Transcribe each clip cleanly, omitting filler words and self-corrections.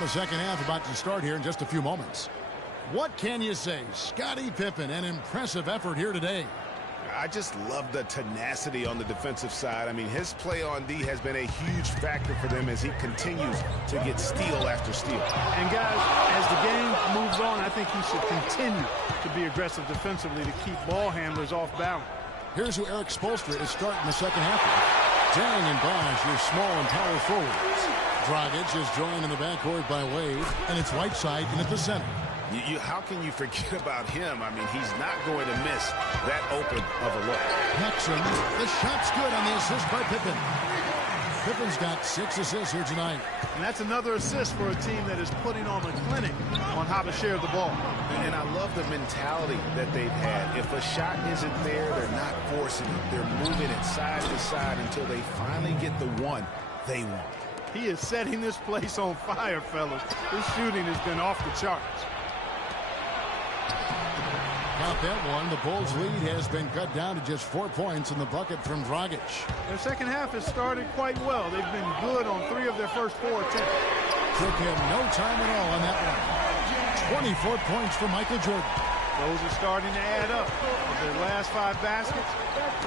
And the second half about to start here in just a few moments. What can you say? Scottie Pippen, an impressive effort here today. I just love the tenacity on the defensive side. I mean, his play on D has been a huge factor for them as he continues to get steal after steal. And guys, as the game moves on, I think he should continue to be aggressive defensively to keep ball handlers off balance. Here's who Eric Spoelstra is starting the second half with. Dang and Bosh, your small and power forwards. Dragic is joined in the backcourt by Wade, and it's Whiteside in at the center. How can you forget about him? I mean, he's not going to miss that open of a look. Jackson, the shot's good on the assist by Pippen. Pippen's got 6 assists here tonight. And that's another assist for a team that is putting on a clinic on how to share the ball. And I love the mentality that they've had. If a shot isn't there, they're not forcing it. They're moving it side to side until they finally get the one they want. He is setting this place on fire, fellas. His shooting has been off the charts. Count that one. The Bulls' lead has been cut down to just 4 points in the bucket from Dragic. Their second half has started quite well. They've been good on 3 of their first 4 attempts. Took him no time at all on that one. 24 points for Michael Jordan. Those are starting to add up. Of their last 5 baskets,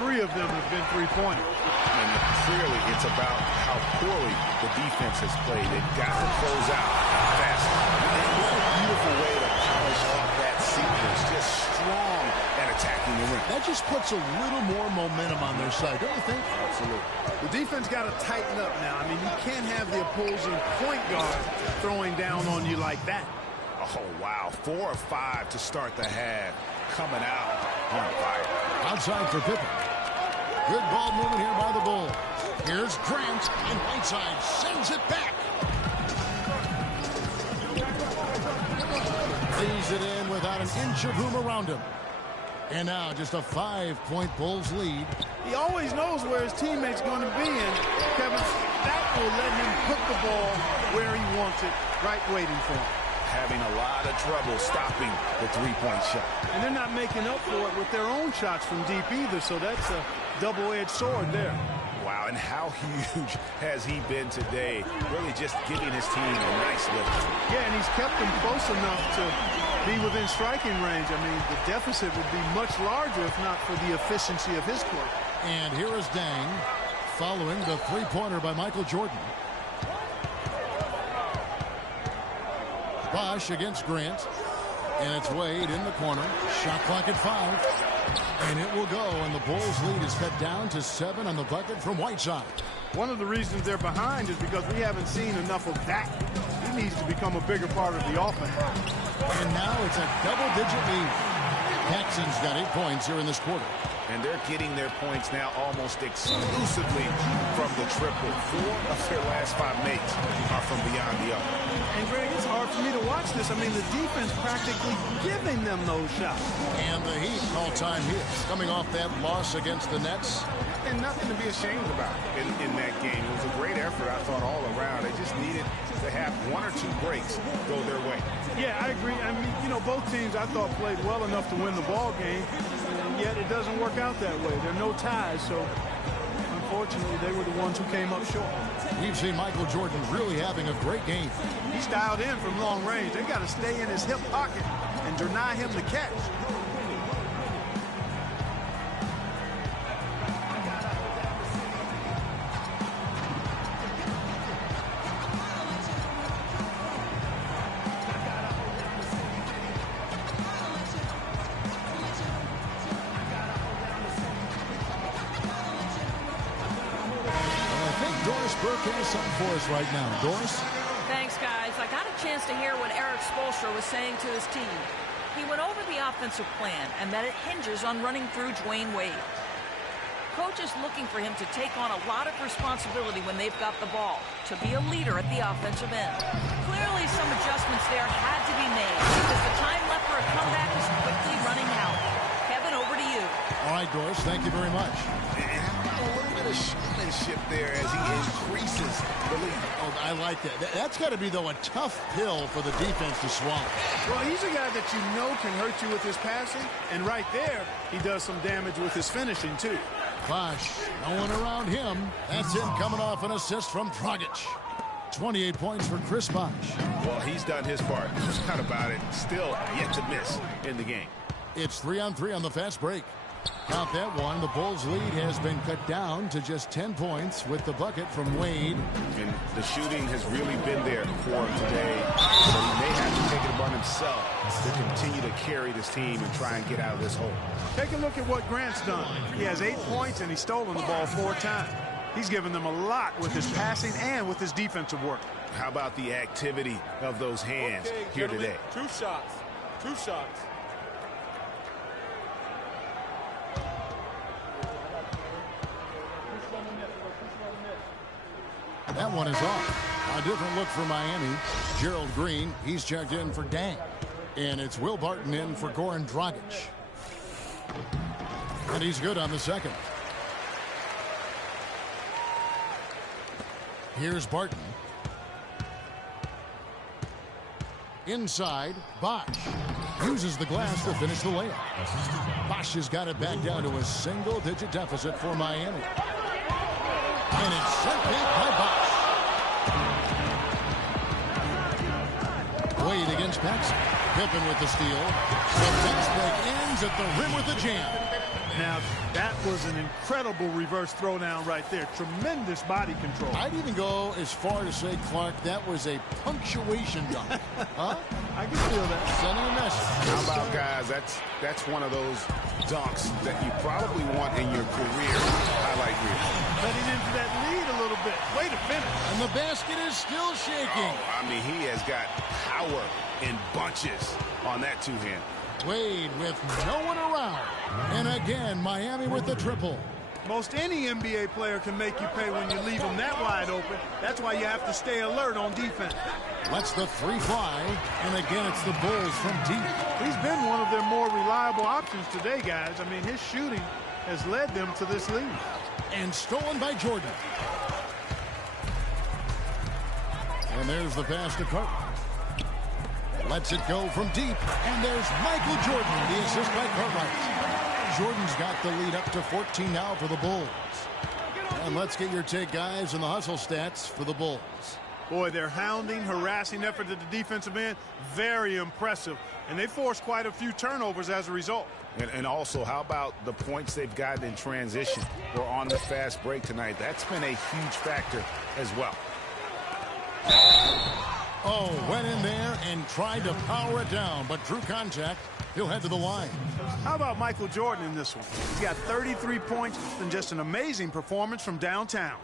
3 of them have been 3-pointers. And clearly it's about how poorly the defense has played. They've got to close out fast. What a beautiful way to polish off that sequence. Just strong at attacking the rim. That just puts a little more momentum on their side, don't you think? Absolutely. The defense got to tighten up now. I mean, you can't have the opposing point guard throwing down on you like that. Oh, wow. 4 or 5 to start the half. Coming out on fire. Outside for Pippen. Good ball movement here by the Bulls. Here's Grant, and Whiteside sends it back. Leaves it in without an inch of room around him. And now just a 5-point Bulls lead. He always knows where his teammate's going to be, and Kevin, that will let him put the ball where he wants it, right waiting for him. Having a lot of trouble stopping the 3-point shot. And they're not making up for it with their own shots from deep either, so that's a double-edged sword there. Wow, and how huge has he been today? Really just giving his team a nice lift. Yeah, and he's kept them close enough to be within striking range. I mean, the deficit would be much larger if not for the efficiency of his play. And here is Dang following the 3-pointer by Michael Jordan. Bosh against Grant. And it's Wade in the corner. Shot clock at 5. And it will go, and the Bulls' lead is cut down to 7 on the bucket from Whiteside. One of the reasons they're behind is because we haven't seen enough of that. He needs to become a bigger part of the offense. And now it's a double-digit lead. Jackson's got 8 points here in this quarter. And they're getting their points now almost exclusively from the triple. 4 of their last 5 makes are from beyond the arc. And Greg, it's hard for me to watch this. I mean, the defense practically giving them those shots. And the Heat all-time hits coming off that loss against the Nets. And nothing to be ashamed about in that game. It was a great effort, I thought, all around. They just needed to have 1 or 2 breaks go their way. Yeah, I agree. I mean, you know, both teams I thought played well enough to win the ball game, and yet it doesn't work out that way. There are no ties, so unfortunately they were the ones who came up short. We've seen Michael Jordan really having a great game. He's dialed in from long range. They got to stay in his hip pocket and deny him the catch. Has something for us right now. Doris? Thanks, guys. I got a chance to hear what Eric Spoelstra was saying to his team. He went over the offensive plan and that it hinges on running through Dwayne Wade. Coach is looking for him to take on a lot of responsibility when they've got the ball, to be a leader at the offensive end. Clearly, some adjustments there had to be made because the time left for a comeback is quickly running out. Kevin, over to you. All right, Doris, thank you very much. A little bit of showmanship there as he increases the lead. Oh, I like that. That's got to be, though, a tough pill for the defense to swallow. Well, he's a guy that you know can hurt you with his passing, and right there, he does some damage with his finishing, too. Bosh, no one around him. That's him coming off an assist from Dragic. 28 points for Chris Bosh. Well, he's done his part. Just kind about it. Still yet to miss in the game. It's 3-on-3 on the fast break. Count that one. The Bulls' lead has been cut down to just 10 points with the bucket from Wade. And the shooting has really been there for him today. So he may have to take it upon himself to continue to carry this team and try and get out of this hole. Take a look at what Grant's done. He has 8 points and he's stolen the ball 4 times. He's given them a lot with his passing and with his defensive work. How about the activity of those hands here today? 2 shots. 2 shots. That one is off. A different look for Miami. Gerald Green, he's checked in for Dang. And it's Will Barton in for Goran Dragic. And he's good on the second. Here's Barton. Inside, Bosh uses the glass to finish the layup. Bosh has got it back down to a single-digit deficit for Miami. And it's sent back by Bosh. Wade against Paxson. Pippen with the steal. The fast break ends at the rim with a jam. Now, that was an incredible reverse throwdown right there. Tremendous body control. I'd even go as far to say, Clark, that was a punctuation dunk. Huh? I can feel that. Sending a message. How about, guys, that's one of those dunks that you probably want in your career highlight reel. Cutting into that lead a little bit. Way to finish. And the basket is still shaking. Oh, I mean, he has got power in bunches on that two-hand. Wade with no one around. And again, Miami with the triple. Most any NBA player can make you pay when you leave them that wide open. That's why you have to stay alert on defense. Lets the 3 fly. And again, it's the Bulls from deep. He's been one of their more reliable options today, guys. I mean, his shooting has led them to this lead. And stolen by Jordan. And there's the pass to Carter. Lets it go from deep. And there's Michael Jordan, the assist by Cartwright. Jordan's got the lead up to 14 now for the Bulls. And let's get your take, guys, on the hustle stats for the Bulls. Boy, their hounding, harassing effort at the defensive end, very impressive. And they forced quite a few turnovers as a result. And also, how about the points they've gotten in transition or on the fast break tonight? That's been a huge factor as well. Oh, went in there and tried to power it down, but drew contact. He'll head to the line. How about Michael Jordan in this one? He's got 33 points and just an amazing performance from downtown.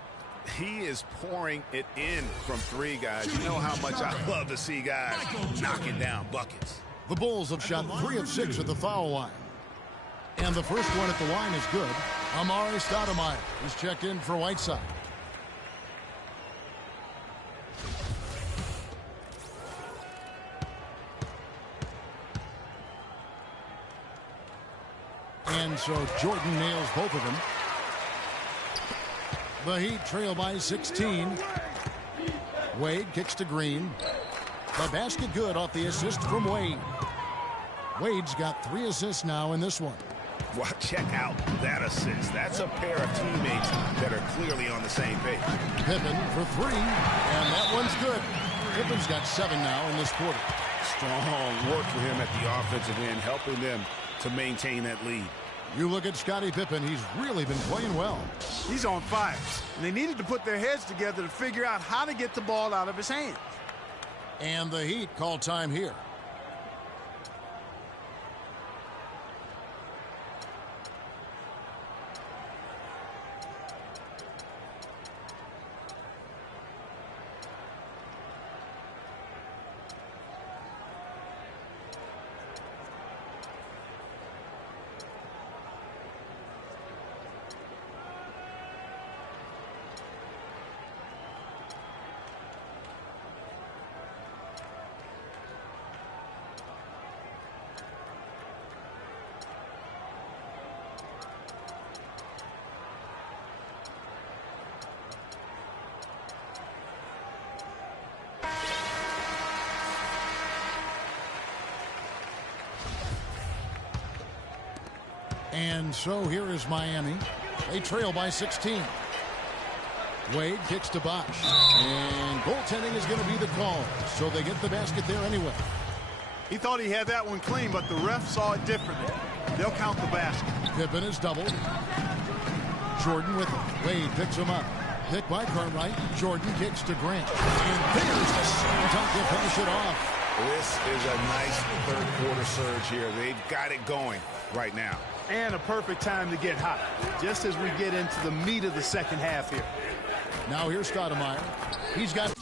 He is pouring it in from 3, guys. You know how much I love to see guys knocking down buckets. The Bulls have shot 3 of 6 at the foul line. And the first one at the line is good. Amari Stoudemire is checked in for Whiteside. And so Jordan nails both of them. The Heat trail by 16. Wade kicks to Green. The basket good off the assist from Wade. Wade's got 3 assists now in this one. Well, check out that assist. That's a pair of teammates that are clearly on the same page. Pippen for 3, and that one's good. Pippen's got 7 now in this quarter. Strong work for him at the offensive end, helping them to maintain that lead. You look at Scottie Pippen, he's really been playing well. He's on fire. And they needed to put their heads together to figure out how to get the ball out of his hands. And the Heat call time here. And so here is Miami. They trail by 16. Wade kicks to Bosch. And goaltending is going to be the call. So they get the basket there anyway. He thought he had that one clean, but the ref saw it differently. They'll count the basket. Pippen is doubled. Jordan with it. Wade picks him up. Pick by Cartwright. Jordan kicks to Grant. And there's the slam dunk to finish it off. This is a nice third-quarter surge here. They've got it going right now. And a perfect time to get hot, just as we get into the meat of the second half here. Now here's Stoudemire. He's got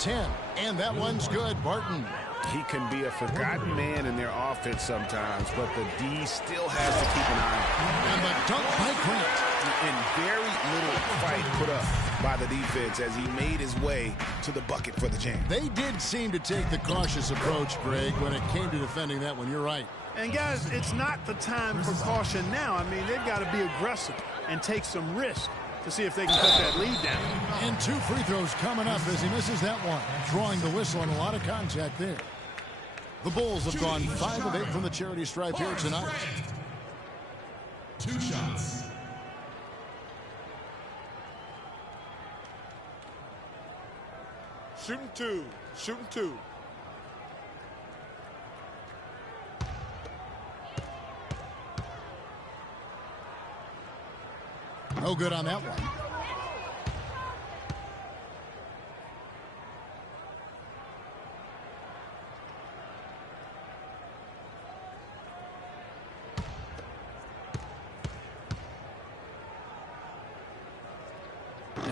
10, and that one's good. Barton. He can be a forgotten man in their offense sometimes, but the D still has to keep an eye on him. And the dunk by Grant. And very little fight put up by the defense as he made his way to the bucket for the jam. They did seem to take the cautious approach, Greg, when it came to defending that one. You're right. And, guys, it's not the time for caution now. I mean, they've got to be aggressive and take some risk to see if they can cut that lead down. And 2 free throws coming up as he misses that one. Drawing the whistle and a lot of contact there. The Bulls have gone 5 of 8 from the charity stripe here tonight. 2 shots. Shooting 2. Shooting 2. No good on that one.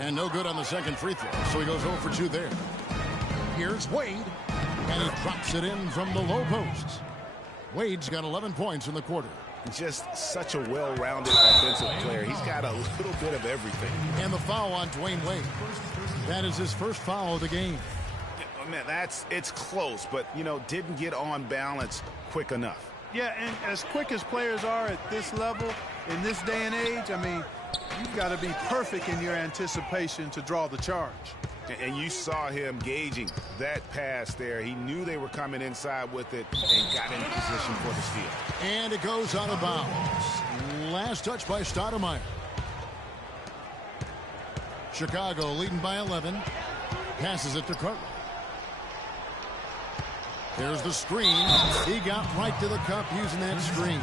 And no good on the second free throw, so he goes 0 for 2 there. Here's Wade, and he drops it in from the low post. Wade's got 11 points in the quarter. Just such a well-rounded offensive player. He's got a little bit of everything. And the foul on Dwayne Wade. That is his first foul of the game. Oh, man, it's close, but, you know, didn't get on balance quick enough. Yeah, and as quick as players are at this level, in this day and age, I mean, you've got to be perfect in your anticipation to draw the charge. And you saw him gauging that pass there. He knew they were coming inside with it and got into position for the steal. And it goes out of bounds. Last touch by Stoudemire. Chicago leading by 11. Passes it to Cartwright. There's the screen. He got right to the cup using that screen.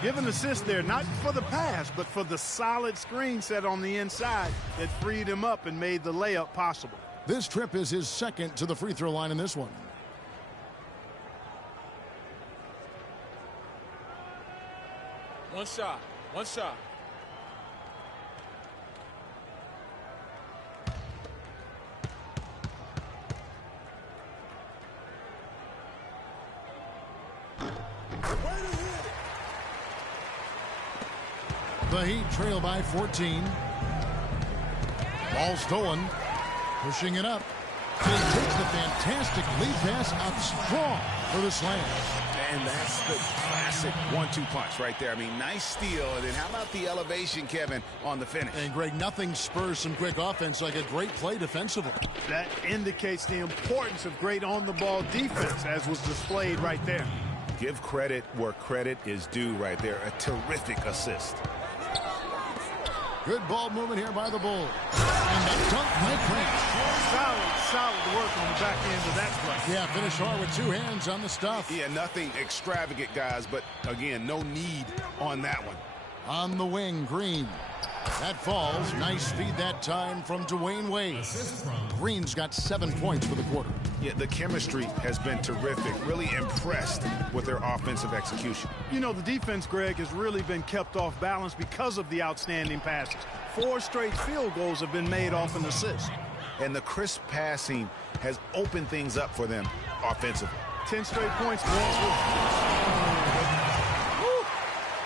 Give an assist there, not for the pass, but for the solid screen set on the inside that freed him up and made the layup possible. This trip is his second to the free throw line in this one. One shot. One shot. The Heat trail by 14. Ball stolen. Pushing it up. And he takes the fantastic lead pass out strong for the slam. And that's the classic 1-2 punch right there. I mean, nice steal. And then how about the elevation, Kevin, on the finish? And, Greg, nothing spurs some quick offense like a great play defensively. That indicates the importance of great on-the-ball defense, as was displayed right there. Give credit where credit is due right there. A terrific assist. Good ball movement here by the Bulls. And the dunk by Grant. Solid work on the back end of that play. Yeah, finish hard with 2 hands on the stuff. Yeah, nothing extravagant, guys, but, again, no need on that one. On the wing, Green. That falls. Nice feed that time from Dwayne Wade. Green's got 7 points for the quarter. Yeah, the chemistry has been terrific. Really impressed with their offensive execution. You know, the defense, Greg, has really been kept off balance because of the outstanding passes. 4 straight field goals have been made off an assist. And the crisp passing has opened things up for them offensively. 10 straight points.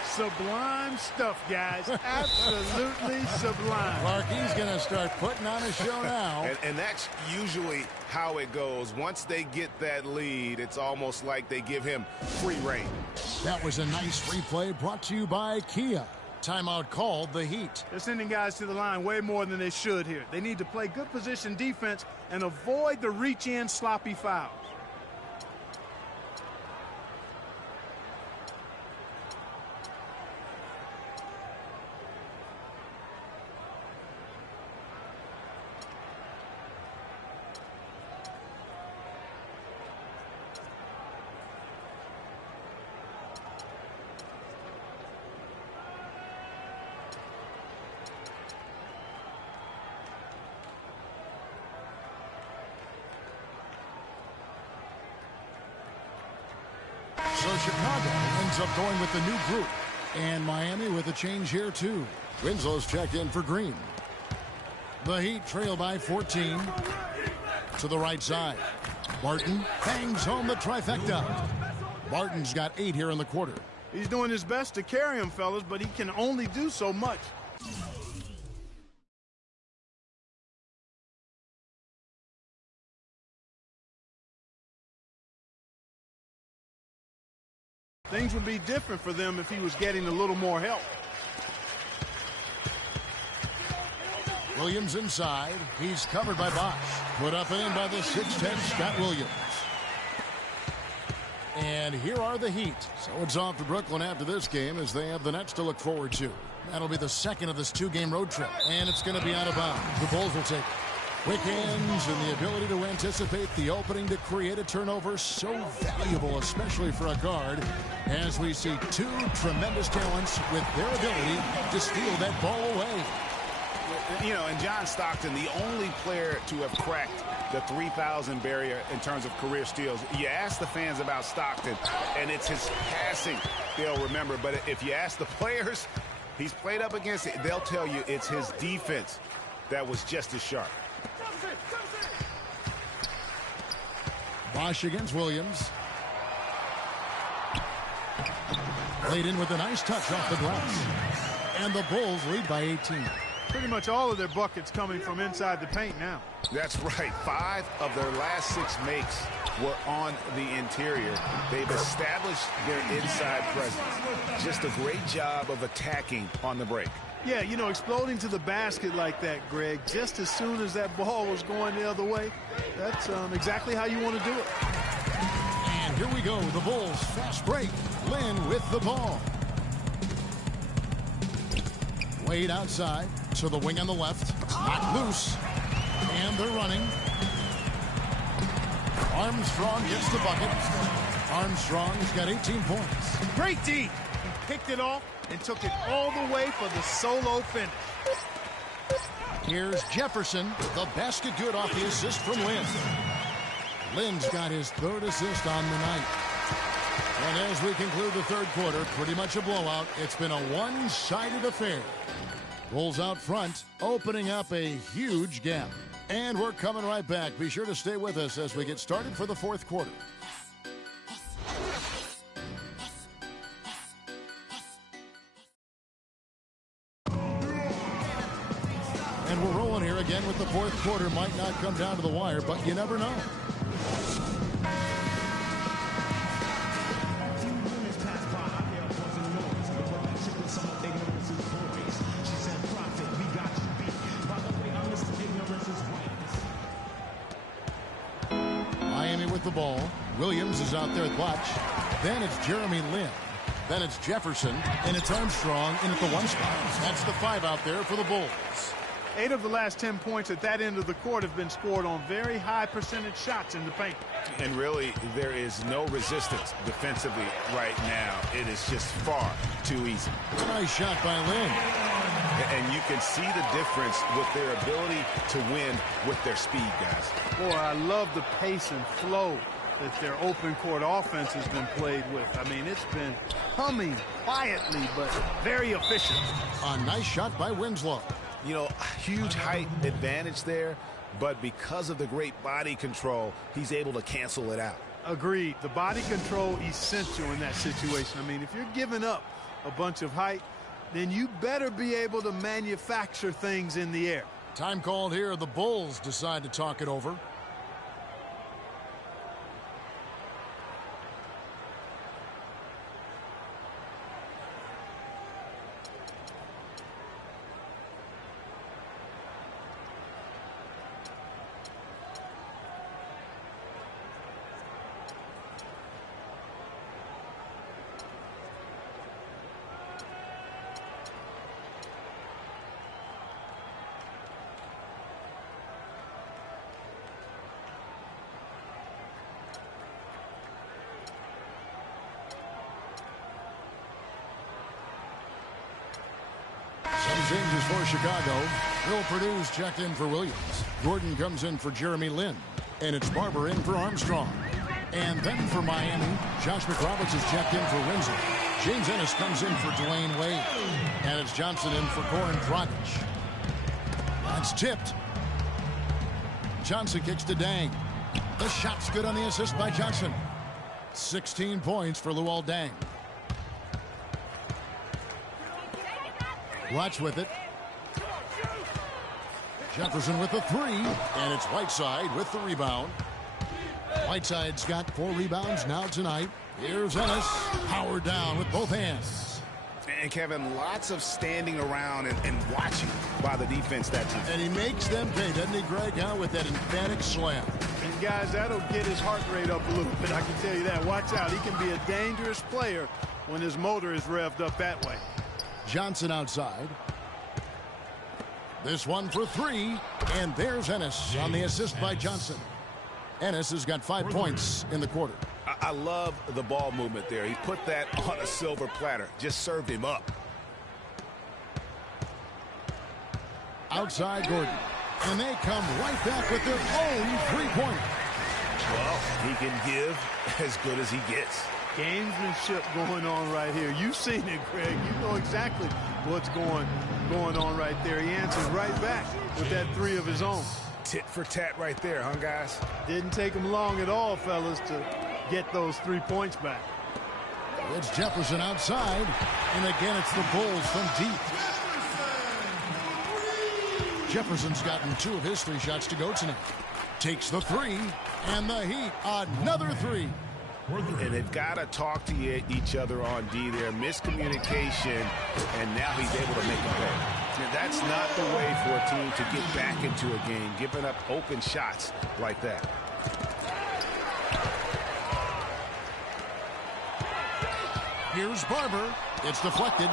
Sublime stuff, guys. Absolutely sublime. Clarkie's going to start putting on a show now. And that's usually how it goes. Once they get that lead, it's almost like they give him free reign. That was a nice replay brought to you by Kia. Timeout called the Heat. They're sending guys to the line way more than they should here. They need to play good position defense and avoid the reach-in sloppy fouls. So Chicago ends up going with the new group. And Miami with a change here, too. Winslow's checked in for Green. The Heat trail by 14. to the right side. Barton bangs home the trifecta. Barton's got 8 here in the quarter. He's doing his best to carry him, fellas, but he can only do so much. Things would be different for them if he was getting a little more help. Williams inside. He's covered by Bosch. Put up and in by the 6'10 Scott Williams. And here are the Heat. So it's off to Brooklyn after this game as they have the Nets to look forward to. That'll be the second of this 2-game road trip. And it's going to be out of bounds. The Bulls will take it. Quick hands and the ability to anticipate the opening to create a turnover, so valuable, especially for a guard, as we see 2 tremendous talents with their ability to steal that ball away. You know, and John Stockton, the only player to have cracked the 3,000 barrier in terms of career steals. You ask the fans about Stockton, and it's his passing they'll remember. But if you ask the players he's played up against, they'll tell you it's his defense that was just as sharp. Bosch against Williams. Laid in with a nice touch off the glass. And the Bulls lead by 18. Pretty much all of their buckets coming from inside the paint now. That's right. 5 of their last 6 makes were on the interior. They've established their inside presence. Just a great job of attacking on the break. Yeah, you know, exploding to the basket like that, Greg, just as soon as that ball was going the other way, that's exactly how you want to do it. And here we go, the Bulls fast break. Lynn with the ball. Wade outside to the wing on the left. Knocked loose. And they're running. Armstrong gets the bucket. Armstrong's got 18 points. Great D. He picked it off and took it all the way for the solo finish. Here's Jefferson. The basket good off the assist from Lynn. Lynn's got his 3rd assist on the night. And as we conclude the 3rd quarter, pretty much a blowout. It's been a one-sided affair. Bulls out front, opening up a huge gap. And we're coming right back. Be sure to stay with us as we get started for the 4th quarter. And we're rolling here again with the 4th quarter. Might not come down to the wire, but you never know. Miami with the ball. Williams is out there at watch. Then it's Jeremy Lin. Then it's Jefferson. And it's Armstrong in at the 1 spot. That's the 5 out there for the Bulls. 8 of the last 10 points at that end of the court have been scored on very high percentage shots in the paint. And really, there is no resistance defensively right now. It is just far too easy. Nice shot by Lin. And you can see the difference with their ability to win with their speed, guys. Boy, I love the pace and flow that their open court offense has been played with. I mean, it's been humming quietly, but very efficient. A nice shot by Winslow. You know, huge height advantage there, but because of the great body control, he's able to cancel it out. Agreed. The body control essential in that situation. I mean, if you're giving up a bunch of height, then you better be able to manufacture things in the air. Time called here. The Bulls decide to talk it over. Changes for Chicago. Will Purdue's checked in for Williams. Gordon comes in for Jeremy Lin. And it's Barber in for Armstrong. And then for Miami, Josh McRoberts is checked in for Winslow. James Ennis comes in for Dwayne Wade. And it's Johnson in for Goran Dragic. That's tipped. Johnson kicks to Dang. The shot's good on the assist by Johnson. 16 points for Luol Deng. Watch with it. Jefferson with the three, and it's Whiteside with the rebound. Whiteside's got 4 rebounds now tonight. Here's Ennis, powered down with both hands. And Kevin, lots of standing around and watching by the defense that team. And he makes them pay, doesn't he, Greg, with that emphatic slam. And guys, that'll get his heart rate up a little bit, I can tell you that. Watch out, he can be a dangerous player when his motor is revved up that way. Johnson outside. This one for 3, and there's Ennis on the assist by Johnson. Ennis has got 5 points in the quarter. I love the ball movement there. He put that on a silver platter. Just served him up. Outside Gordon. And they come right back with their own 3-pointer. Well, he can give as good as he gets. Gamesmanship going on right here. You've seen it, Greg. You know exactly what's going on right there. He answers right back with that 3 of his own. Tit for tat right there, huh, guys? Didn't take him long at all, fellas, to get those 3 points back. It's Jefferson outside, and again it's the Bulls from deep. Jefferson's gotten 2 of his 3 shots to go tonight. Takes the 3, and the Heat, another 3. And they've got to talk to each other on D there. Miscommunication, and now he's able to make a play. Now, that's not the way for a team to get back into a game, giving up open shots like that. Here's Barber. It's deflected.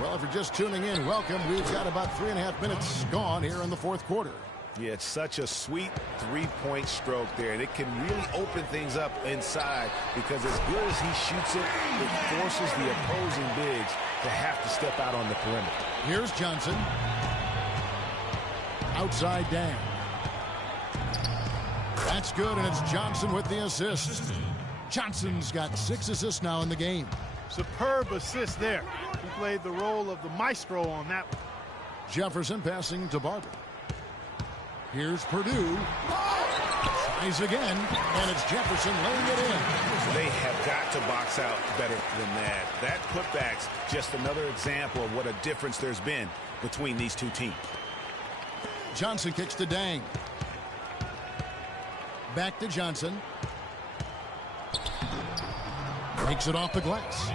Well, if you're just tuning in, welcome. We've got about 3.5 minutes gone here in the 4th quarter. Yeah, it's such a sweet 3-point stroke there. And it can really open things up inside because as good as he shoots it, it forces the opposing bigs to have to step out on the perimeter. Here's Johnson. Outside Dang. That's good, and it's Johnson with the assist. Johnson's got 6 assists now in the game. Superb assist there. He played the role of the maestro on that one. Jefferson passing to Barber. Here's Purdue. Tries again, and it's Jefferson laying it in. They have got to box out better than that. That putback's just another example of what a difference there's been between these 2 teams. Johnson kicks to Dang. Back to Johnson. Makes it off the glass.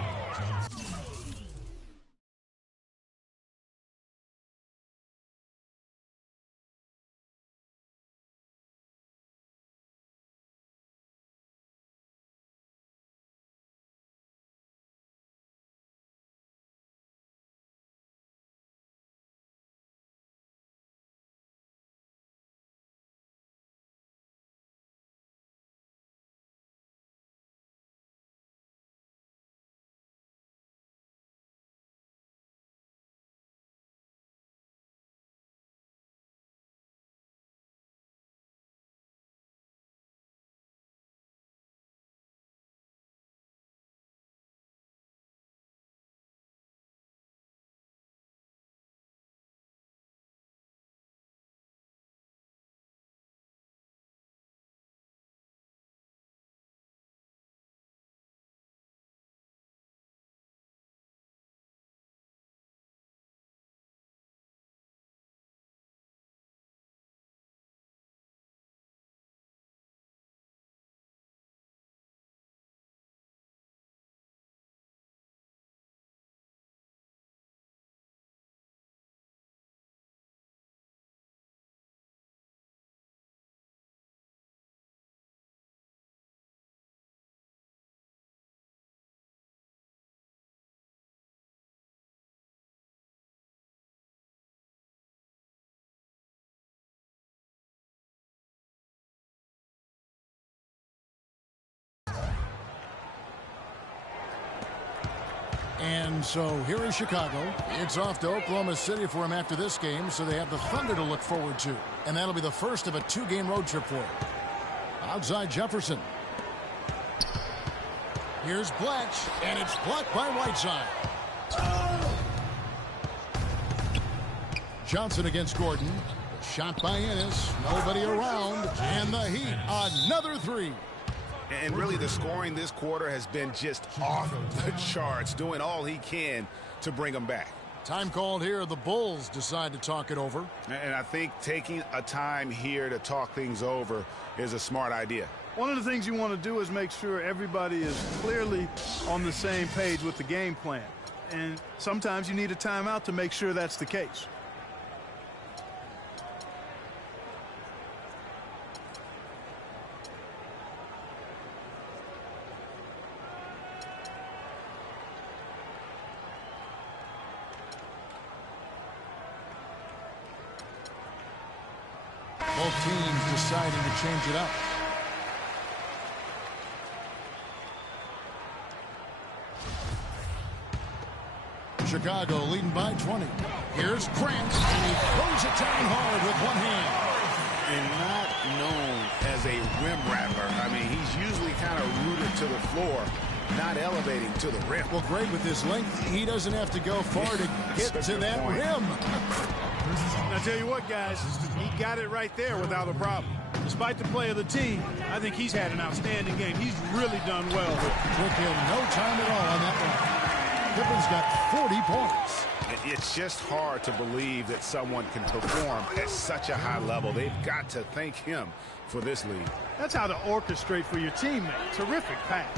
And so here is Chicago. It's off to Oklahoma City for him after this game, so they have the Thunder to look forward to. And that'll be the first of a 2-game road trip for him. Outside Jefferson. Here's Bletch, and it's blocked by Whiteside. Johnson against Gordon. Shot by Ennis. Nobody around. And the Heat, another three. And really, the scoring this quarter has been just off the charts, doing all he can to bring them back. Time called here. The Bulls decide to talk it over. And I think taking a time here to talk things over is a smart idea. One of the things you want to do is make sure everybody is clearly on the same page with the game plan. And sometimes you need a timeout to make sure that's the case. Both teams deciding to change it up. Chicago leading by 20. Here's Grant, and he throws it down hard with one hand. And not known as a rim rapper. I mean, he's usually kind of rooted to the floor, not elevating to the rim. Well, great with his length. He doesn't have to go far to get to that rim. I tell you what, guys, he got it right there without a problem. Despite the play of the team, I think he's had an outstanding game. He's really done well here. Took him no time at all on that one. Pippen's got 40 points. It's just hard to believe that someone can perform at such a high level. They've got to thank him for this lead. That's how to orchestrate for your teammate. Terrific pass.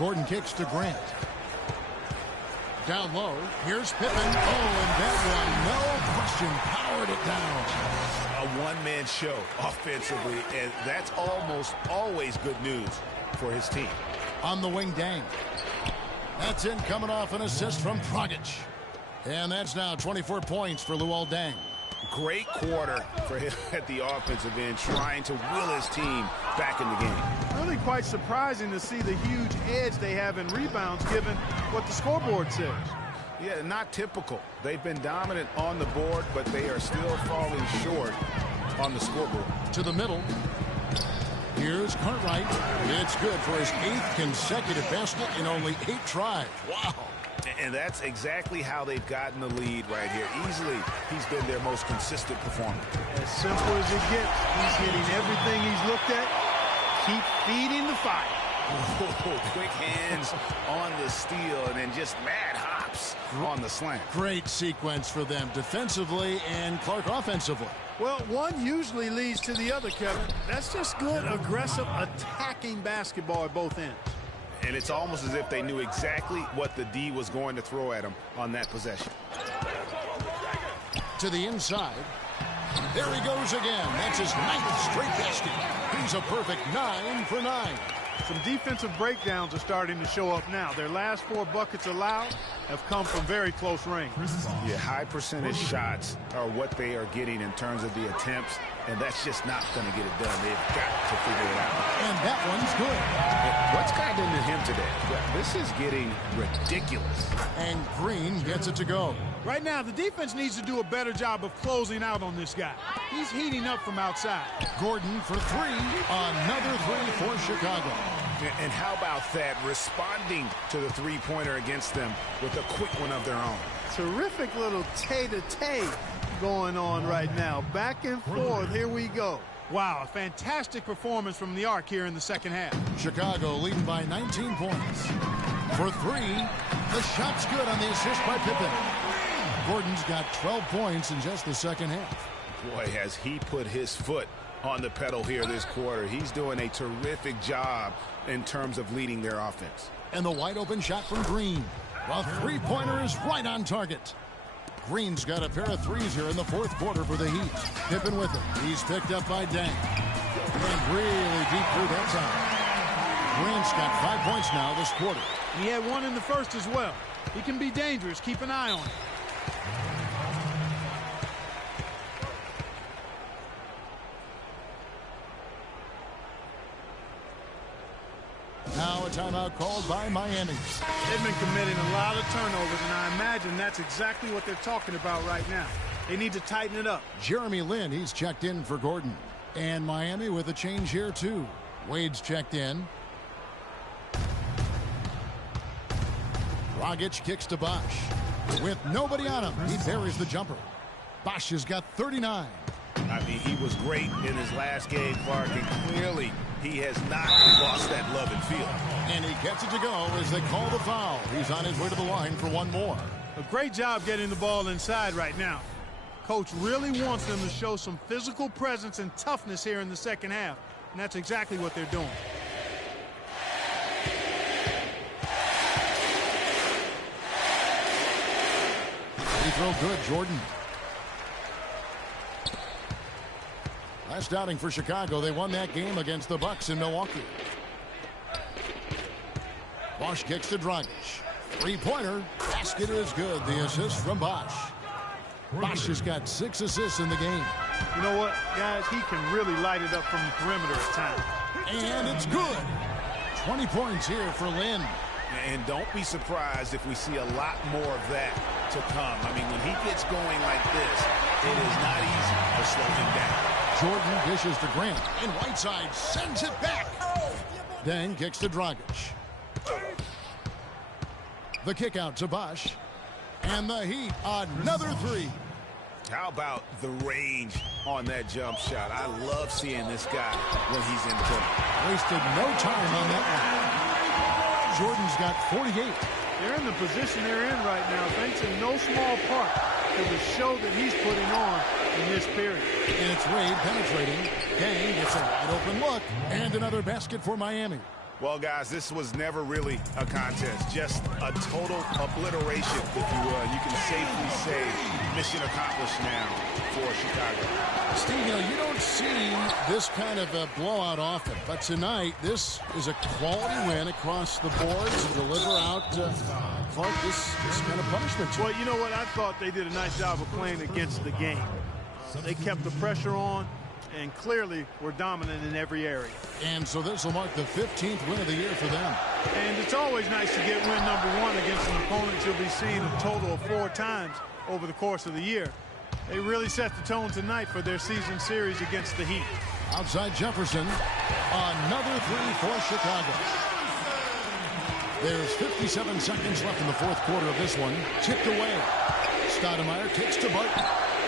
Gordon kicks to Grant. Down low. Here's Pippen. Oh, and that one, no question, powered it down. A one-man show offensively, and that's almost always good news for his team. On the wing, Dang. That's in, coming off an assist from Dragic. And that's now 24 points for Luol Deng. Great quarter for him at the offensive end, trying to will his team back in the game. Really quite surprising to see the huge edge they have in rebounds given what the scoreboard says. Yeah, not typical. They've been dominant on the board, but they are still falling short on the scoreboard. To the middle. Here's Cartwright. It's good for his 8th consecutive basket in only 8 tries. Wow. And that's exactly how they've gotten the lead right here. Easily, he's been their most consistent performer. As simple as it gets. He's hitting everything he's looked at. Keep feeding the fire. Oh, quick hands on the steal and then just mad hops on the slant. Great sequence for them defensively and Clark offensively. Well, one usually leads to the other, Kevin. That's just good, aggressive, attacking basketball at both ends. And it's almost as if they knew exactly what the D was going to throw at him on that possession. To the inside. There he goes again. That's his 9th straight basket. He's a perfect 9 for 9. Some defensive breakdowns are starting to show up now. Their last 4 buckets allowed have come from very close range. Yeah, high percentage shots are what they are getting in terms of the attempts, and that's just not going to get it done. They've got to figure it out. And that one's good. What's gotten into him today? This is getting ridiculous. And Green gets it to go. Right now, the defense needs to do a better job of closing out on this guy. He's heating up from outside. Gordon for 3. Another 3 for Chicago. And how about that, responding to the three-pointer against them with a quick one of their own. Terrific little tay-to-tay going on right now. Back and forth, here we go. Wow, a fantastic performance from the Arc here in the second half. Chicago leading by 19 points. For 3, the shot's good on the assist by Pippen. Gordon's got 12 points in just the second half. Boy, has he put his foot on the pedal here this quarter. He's doing a terrific job in terms of leading their offense. And the wide open shot from Green. The three-pointer is right on target. Green's got a pair of threes here in the 4th quarter for the Heat. Pippen with him. He's picked up by Dang. And really deep through that time. Green's got 5 points now this quarter. He had 1 in the first as well. He can be dangerous. Keep an eye on him. Now a timeout called by Miami. They've been committing a lot of turnovers, and I imagine that's exactly what they're talking about right now. They need to tighten it up. Jeremy Lin, he's checked in for Gordon. And Miami with a change here, too. Wade's checked in. Dragic kicks to Bosch. With nobody on him, he buries the jumper. Bosch has got 39. I mean, he was great in his last game, Clark, and clearly he has not lost that love and feel. And he gets it to go as they call the foul. He's on his way to the line for one more. A great job getting the ball inside right now. Coach really wants them to show some physical presence and toughness here in the second half, and that's exactly what they're doing. Free throw good, Jordan. Last outing for Chicago, they won that game against the Bucks in Milwaukee. Bosch kicks to Dragic. Three-pointer. Basket is good. The assist from Bosch. Bosch has got 6 assists in the game. You know what, guys? He can really light it up from the perimeter at times. And it's good. 20 points here for Lynn. And don't be surprised if we see a lot more of that to come. I mean, when he gets going like this, it is not easy to slow him down. Jordan dishes to Grant. And Whiteside sends it back. Then kicks to Dragic. The kick out to Bosch. And the Heat, another three. How about the range on that jump shot? I love seeing this guy when he's in play. Wasted no time on that one. Jordan's got 48. They're in the position they're in right now, thanks in no small part to the show that he's putting on in this period. And it's Wade penetrating. Gang gets a wide open look. And another basket for Miami. Well, guys, this was never really a contest, just a total obliteration, if you will. You can safely say mission accomplished now for Chicago. Steve, you don't see this kind of a blowout often, but tonight this is a quality win across the board to deliver out Clark this kind of punishment. Well, you know what? I thought they did a nice job of playing against the game. They kept the pressure on, and clearly were dominant in every area. And so this will mark the 15th win of the year for them. And it's always nice to get win number 1 against an opponent you'll be seeing a total of 4 times over the course of the year. They really set the tone tonight for their season series against the Heat. Outside Jefferson, another three for Chicago. There's 57 seconds left in the fourth quarter of this one. Tipped away. Stoudemire kicks to Barton.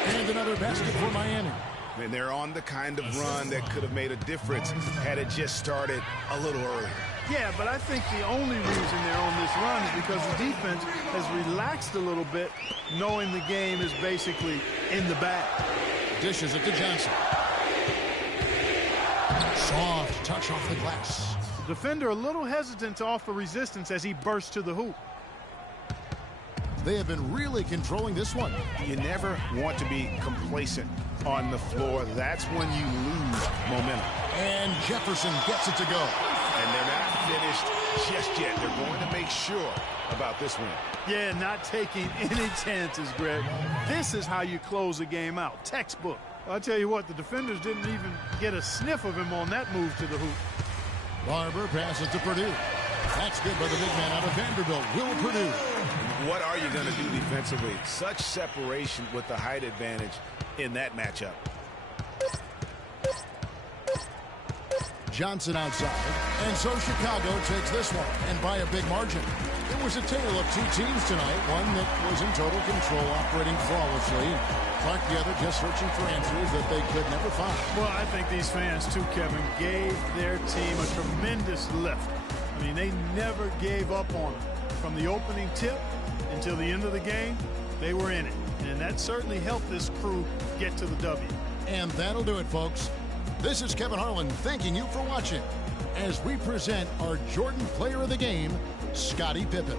And another basket for Miami. And they're on the kind of run that could have made a difference had it just started a little earlier. Yeah, but I think the only reason they're on this run is because the defense has relaxed a little bit, knowing the game is basically in the bag. Dishes it to Johnson. Soft touch off the glass. The defender a little hesitant to offer resistance as he bursts to the hoop. They have been really controlling this one. You never want to be complacent on the floor. That's when you lose momentum. And Jefferson gets it to go. And they're not finished just yet. They're going to make sure about this win. Yeah, not taking any chances, Greg. This is how you close a game out. Textbook. I'll tell you what, the defenders didn't even get a sniff of him on that move to the hoop. Barber passes to Purdue. That's good by the big man out of Vanderbilt, Will Purdue. What are you going to do defensively? Such separation with the height advantage in that matchup. Johnson outside. And so Chicago takes this one, and by a big margin. It was a tale of two teams tonight, one that was in total control, operating flawlessly. Clark, the other, just searching for answers that they could never find. Well, I think these fans, too, Kevin, gave their team a tremendous lift. I mean, they never gave up on them. From the opening tip until the end of the game, they were in it. And that certainly helped this crew get to the W. And that'll do it, folks. This is Kevin Harlan thanking you for watching as we present our Jordan Player of the Game, Scottie Pippen.